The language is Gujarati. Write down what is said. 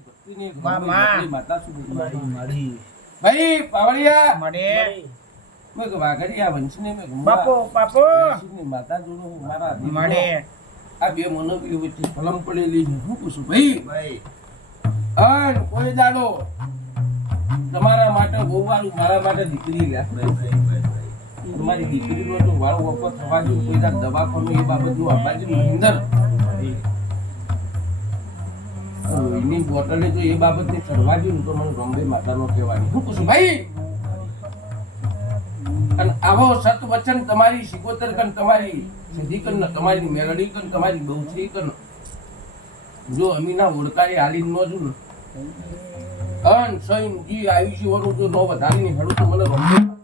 ભક્તિની મામા. માતા શું મારી ભાઈ પાવળિયા મળે મેં વાઘરિયા વંશને મેં બાપુ બાપુ ની માતા જોડું મારા મળે આ બે મનોવીઓ વચ્ચે કલમ પડેલી છે હું પૂછું ભાઈ અન કોઈ દાડો તમારા માટે ગોવાળું મારા માટે દીકરી લ્યા તમારી દીકરીનો તો વાળો વપો થવા જેવું કોઈ દાડ દવાખાનું એ બાબતનું અપાજી મહિન્દર એની બોટલે જો એ બાબતની કરવા જેવું તો મને રંગે માતાનો કહેવાની હું પૂછું ભાઈ અને આવો સત વચન તમારી સિકોતર કન તમારી સિદ્ધિ કન તમારી મેલડી કન તમારી બહુશ્રી કન જો અમીના ઓળકારી હાલી ન જુ અન સૈન જી આયુષ્ય વાળું જો નો વધારીને હેડું તો મને રંગે